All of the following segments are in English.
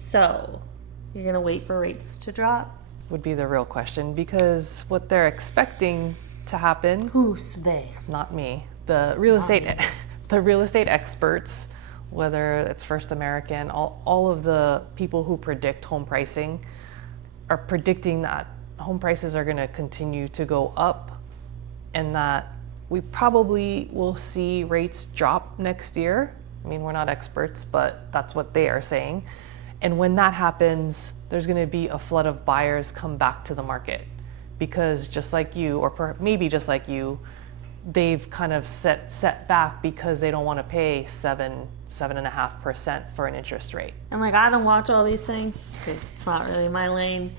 So, you're going to wait for rates to drop? Would be the real question, because what they're expecting to happen, Who's they? not me, the real estate experts, whether it's First American, all of the people who predict home pricing are predicting that home prices are going to continue to go up, and that we probably will see rates drop next year. I mean, we're not experts, but that's what they are saying. And when that happens, there's going to be a flood of buyers come back to the market, because just like you, or maybe just like you, they've kind of set back because they don't want to pay 7.5% for an interest rate. I'm like, I don't watch all these things because it's not really my lane.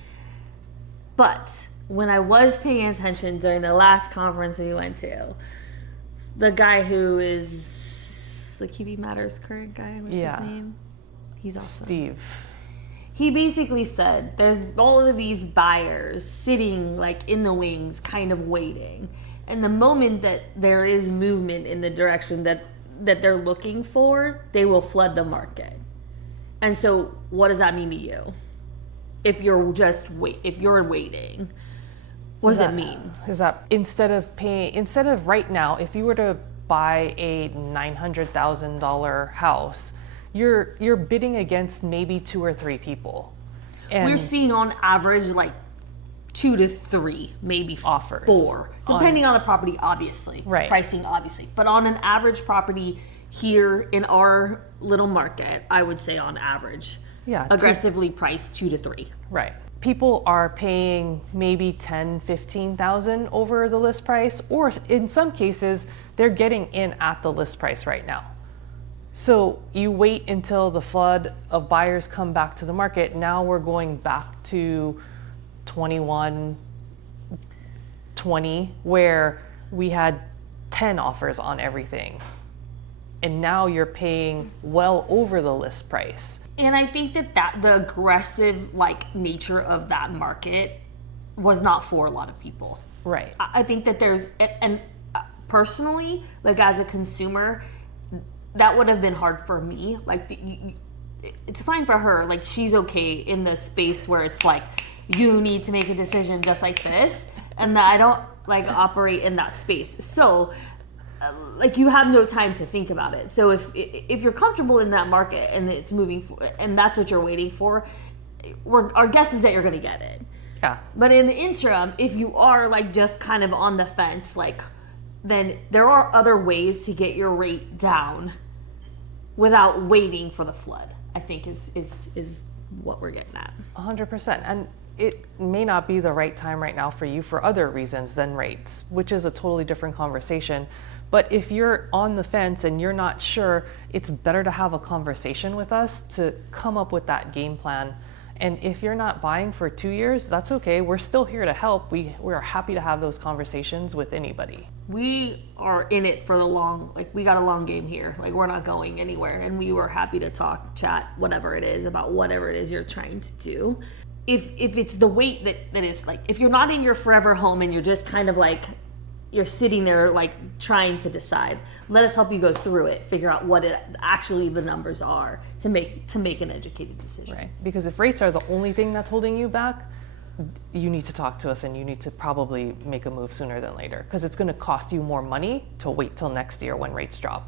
But when I was paying attention during the last conference we went to, the guy who is the QB Matters current guy, what's his name? He's awesome. Steve. He basically said there's all of these buyers sitting like in the wings, kind of waiting. And the moment that there is movement in the direction that they're looking for, they will flood the market. And so what does that mean to you? If you're waiting, what does it mean? Is that instead of right now, if you were to buy a $900,000 house, you're bidding against maybe 2 or 3 people. And we're seeing on average like 2 to 3, maybe offers. 4, depending on the property, obviously. Right. Pricing, obviously. But on an average property here in our little market, I would say on average, aggressively priced 2 to 3. Right. People are paying maybe $10,000, $15,000 over the list price, or in some cases, they're getting in at the list price right now. So you wait until the flood of buyers come back to the market. Now we're going back to 20, where we had 10 offers on everything. And now you're paying well over the list price. And I think that the aggressive nature of that market was not for a lot of people. Right. I think that and personally, as a consumer, that would have been hard for me. It's fine for her. She's okay in the space where it's you need to make a decision just like this, and that I don't operate in that space. So, you have no time to think about it. So if you're comfortable in that market and it's moving and that's what you're waiting for, our guess is that you're going to get it. Yeah. But in the interim, if you are just kind of on the fence, then there are other ways to get your rate down without waiting for the flood, I think is what we're getting at. 100%. And it may not be the right time right now for you for other reasons than rates, which is a totally different conversation. But if you're on the fence and you're not sure, it's better to have a conversation with us to come up with that game plan. And if you're not buying for 2 years, that's okay. We're still here to help. We're happy to have those conversations with anybody. We are in it for the long, we got a long game here. We're not going anywhere. And we were happy to talk, chat, whatever it is, about whatever it is you're trying to do. If it's the wait that is if you're not in your forever home and you're just kind of you're sitting there trying to decide, let us help you go through it, figure out what actually the numbers are to make an educated decision. Right. Because if rates are the only thing that's holding you back, you need to talk to us and you need to probably make a move sooner than later, because it's going to cost you more money to wait till next year when rates drop.